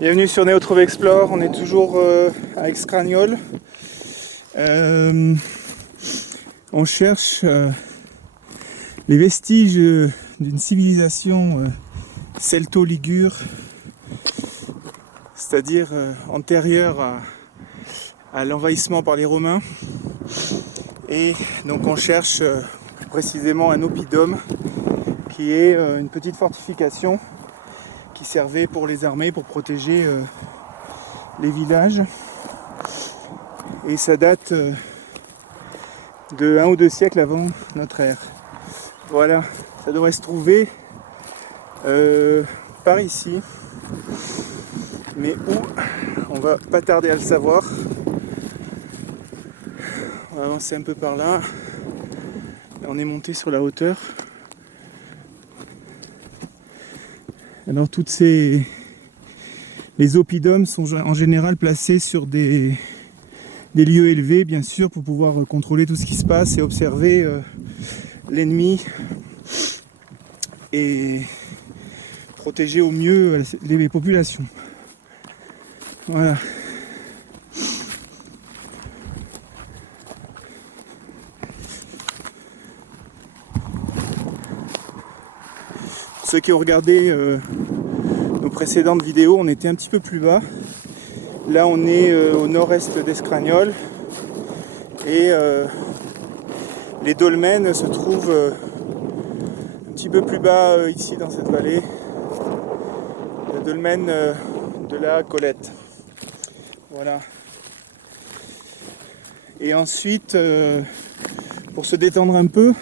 Bienvenue sur Neotrove Explore, on est toujours à Excraniol. On cherche les vestiges d'une civilisation celto-ligure, c'est-à-dire antérieure à l'envahissement par les Romains. Et donc on cherche plus précisément un oppidum, qui est une petite fortification qui servait pour les armées, pour protéger les villages. Et ça date de 1 ou 2 siècles avant notre ère. Voilà, ça devrait se trouver par ici. Mais où, on va pas tarder à le savoir. On va avancer un peu par là. On est monté sur la hauteur. Alors les oppidums sont en général placés sur des lieux élevés, bien sûr, pour pouvoir contrôler tout ce qui se passe et observer l'ennemi et protéger au mieux les populations. Voilà. Ceux qui ont regardé nos précédentes vidéos, on était un petit peu plus bas. Là, on est au nord-est d'Escraniol et les dolmens se trouvent un petit peu plus bas ici dans cette vallée. Le dolmen de la Colette. Voilà. Et ensuite, pour se détendre un peu,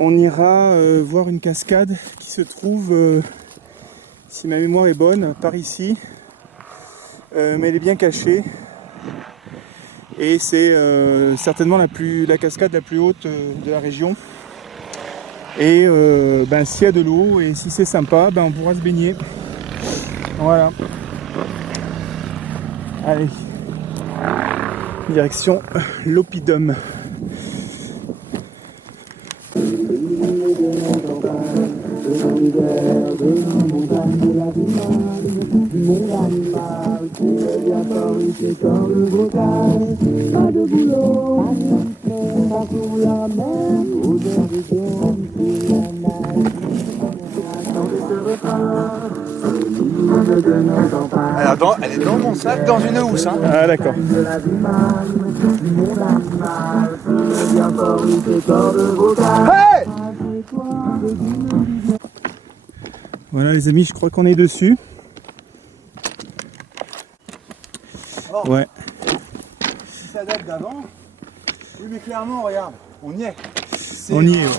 on ira voir une cascade qui se trouve, si ma mémoire est bonne, par ici. Mais elle est bien cachée. Et c'est certainement la cascade la plus haute de la région. Et s'il y a de l'eau et si c'est sympa, on pourra se baigner. Voilà. Allez. Direction l'oppidum. Alors elle est dans mon sac, dans une housse. Hein. Ah d'accord. Hey! Voilà les amis, je crois qu'on est dessus. Oh. Ouais. Si ça date d'avant, oui mais clairement regarde, on y est. On y est, ouais.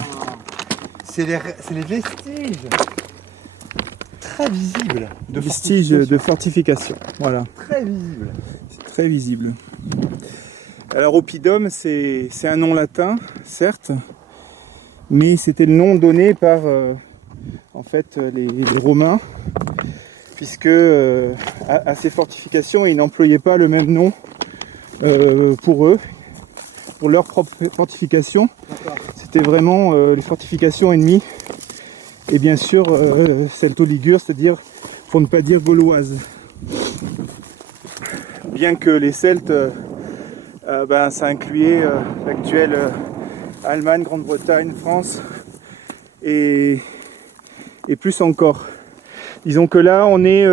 C'est les vestiges très visibles de fortification. Voilà. Très visibles. C'est très visible. Alors oppidum, c'est un nom latin, certes, mais c'était le nom donné par en fait les Romains, puisque à ces fortifications, ils n'employaient pas le même nom pour eux, pour leur propre fortification. C'était vraiment les fortifications ennemies, et bien sûr celto-ligure, c'est-à-dire, pour ne pas dire gauloise. Bien que les Celtes, ça incluait l'actuelle Allemagne, Grande-Bretagne, France et plus encore. Disons que là on est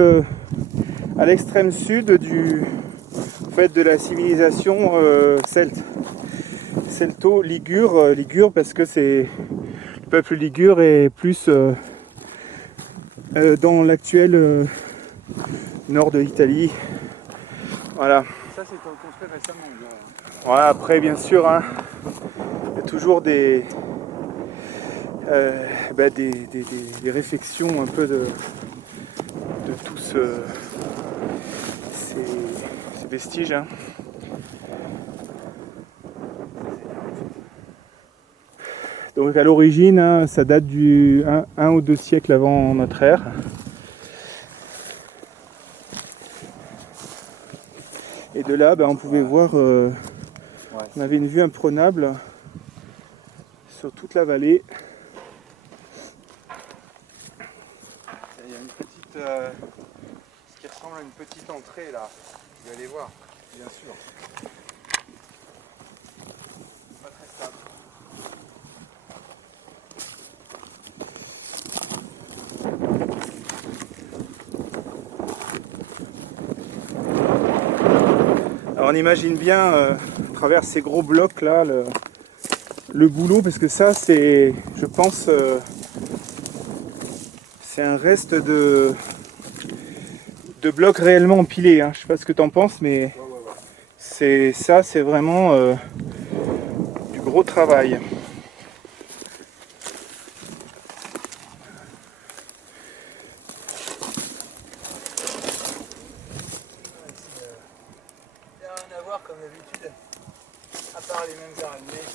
à l'extrême sud de la civilisation celte. Celto-ligure, ligure parce que le peuple ligure est plus dans l'actuel nord de l'Italie. Voilà. Ça c'est construit récemment. Voilà, après bien sûr, hein, il y a toujours des réflexions un peu de tous ces vestiges. Hein. Donc à l'origine, hein, ça date du 1 ou 2 siècles avant notre ère. Et de là, on pouvait voir, on avait une vue imprenable sur toute la vallée. Il y a une petite ressemble à une petite entrée là. Vous allez voir, bien sûr. Pas très stable. Alors on imagine bien à travers ces gros blocs là le boulot, parce que ça c'est, je pense, c'est un reste de blocs réellement empilés, hein. Je sais pas ce que tu en penses, mais c'est vraiment du gros travail. Il n'y a rien à voir comme d'habitude, à part les mêmes araignées.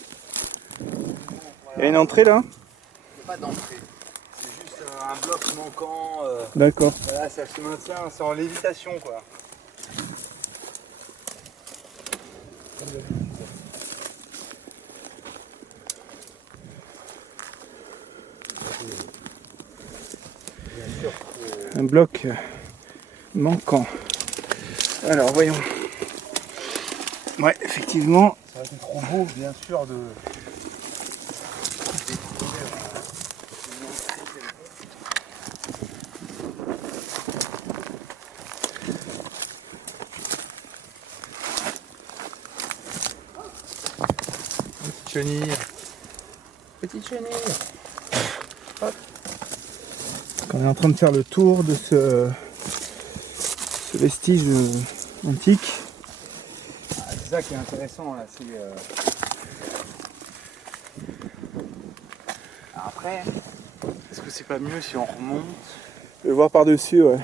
Il y a une entrée là? Il n'y a pas d'entrée. C'est juste un bloc manquant. D'accord. Voilà, ça se maintient, c'est en lévitation quoi. Comme d'habitude. Bien sûr, Un bloc manquant. Alors voyons. Ouais, effectivement. ça aurait été trop beau, bien sûr, de. Petite chenille. Petite chenille. On est en train de faire le tour de ce vestige antique. Ah, c'est ça qui est intéressant là, c'est. Après, est-ce que c'est pas mieux si on remonte? Je vais voir par-dessus, ouais.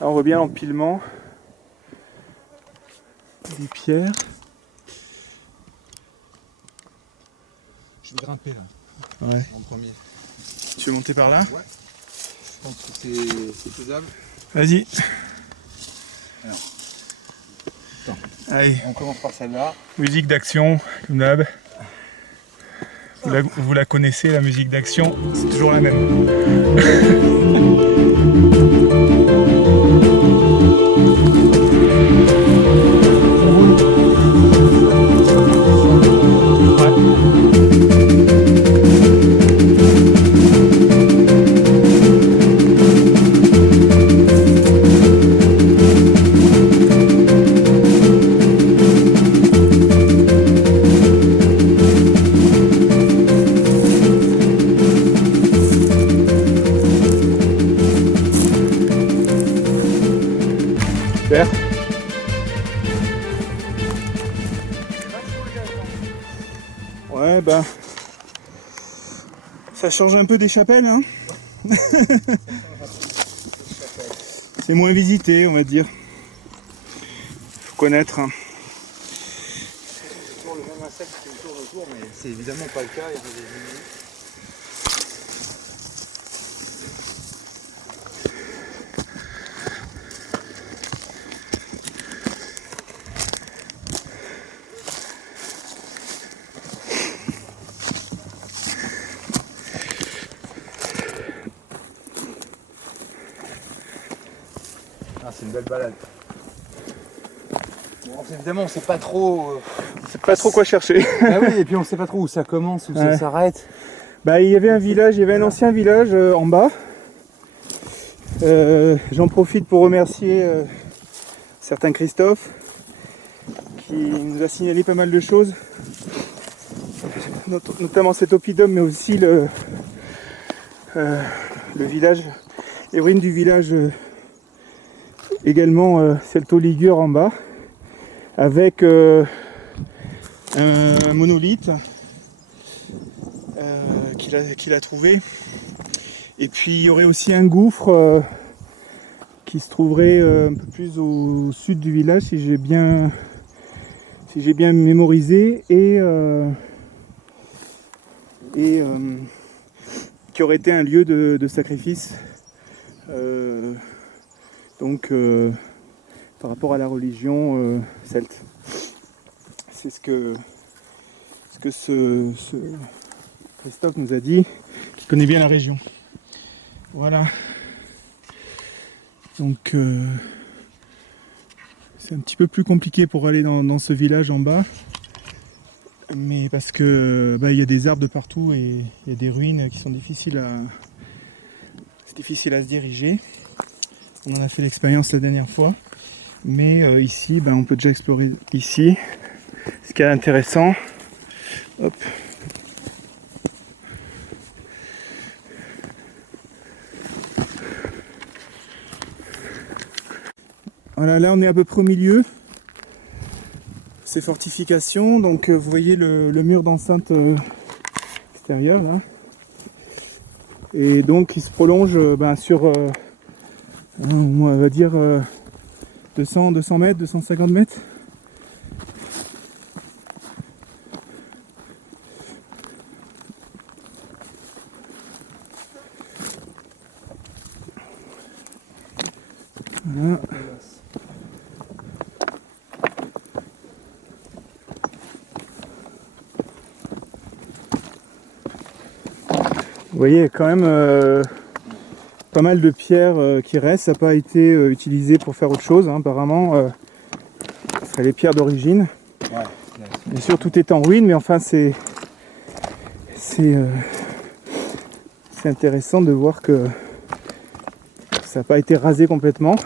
Là, on voit bien l'empilement des pierres. Je vais grimper là, Ouais. en premier. Tu veux monter par là? Ouais. Je pense que c'est faisable. Vas-y. Alors. Attends. Allez, On commence par celle-là. musique d'action, comme d'hab. Vous la connaissez, la musique d'action, c'est toujours la même. Super. Ouais, bah, ça change un peu des chapelles, hein. C'est moins visité, on va dire. Faut connaître, hein. C'est toujours le même insecte qui tourne autour, mais c'est évidemment pas le cas. Il y a des lignes. Ah, c'est une belle balade. Bon, évidemment, on sait pas trop. C'est pas trop quoi chercher. Ah oui, et puis on sait pas trop où ça commence, où Ouais. ça s'arrête. Bah, il y avait un village, il y avait un ancien village en bas. J'en profite pour remercier certain Christophe qui nous a signalé pas mal de choses, notamment cet oppidum, mais aussi le village, les ruines du village également celto-ligure en bas, avec un monolithe qu'il a trouvé. Et puis il y aurait aussi un gouffre qui se trouverait un peu plus au sud du village, si j'ai bien mémorisé, et qui aurait été un lieu de sacrifice. Donc par rapport à la religion celte. C'est ce que ce Christophe nous a dit, qui connaît bien la région. Voilà. Donc c'est un petit peu plus compliqué pour aller dans ce village en bas. Mais parce que il y a des arbres de partout et il y a des ruines qui sont difficiles à se diriger. On en a fait l'expérience la dernière fois. Mais ici, on peut déjà explorer ici. Ce qui est intéressant, hop. Voilà, là on est à peu près au milieu. Ces fortifications, donc vous voyez le mur d'enceinte extérieur là. Et donc il se prolonge sur, on va dire 200 mètres, 250 mètres. Voilà. Vous voyez, il y a quand même pas mal de pierres qui restent. Ça n'a pas été utilisé pour faire autre chose, hein. Apparemment. Ce seraient les pierres d'origine. Ouais. Bien sûr, tout est en ruine, mais enfin, c'est intéressant de voir que ça n'a pas été rasé complètement.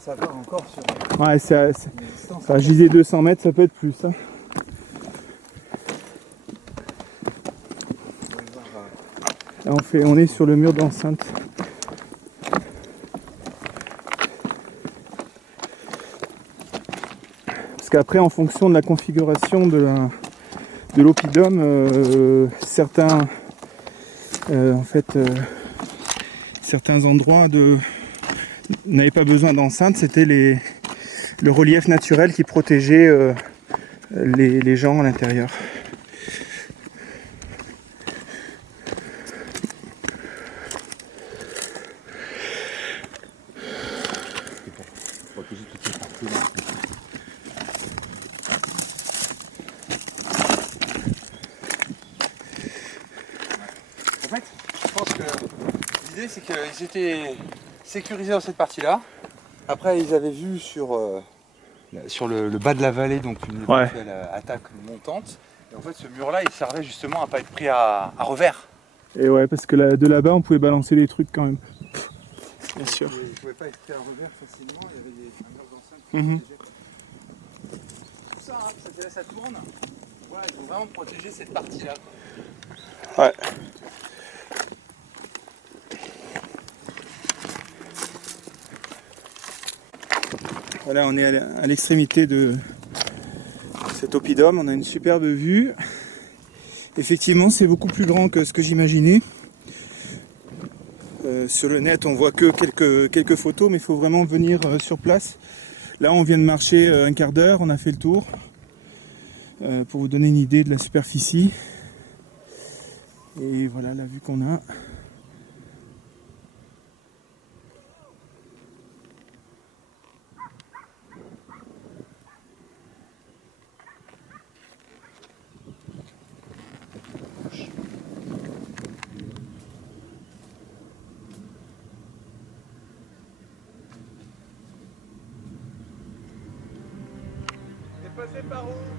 Ça part encore sur Ouais, une distance. je disais 200 mètres, ça peut être plus. Hein. Là, on est sur le mur d'enceinte. Parce qu'après, en fonction de la configuration de l'oppidum, certains endroits n'avaient pas besoin d'enceinte, c'était le relief naturel qui protégeait les gens à l'intérieur. En fait, je pense que l'idée c'est qu'ils étaient sécurisés dans cette partie-là. Après, ils avaient vu sur le bas de la vallée donc une éventuelle attaque montante. Et en fait, ce mur-là, il servait justement à pas être pris à revers. Et ouais, parce que de là-bas, on pouvait balancer des trucs quand même. Bien sûr. Ils ne pouvaient pas être pris à revers facilement. Il y avait un mur d'enceinte qui Mhm. protégeait. Tout ça, ça tourne. Voilà, ils ont vraiment protégé cette partie-là. Ouais. Voilà, on est à l'extrémité de cet oppidum, on a une superbe vue. Effectivement, c'est beaucoup plus grand que ce que j'imaginais. Sur le net, on voit que quelques photos, mais il faut vraiment venir sur place. Là, on vient de marcher un quart d'heure, on a fait le tour. Pour vous donner une idée de la superficie. Et voilà la vue qu'on a. T'es passé par où ?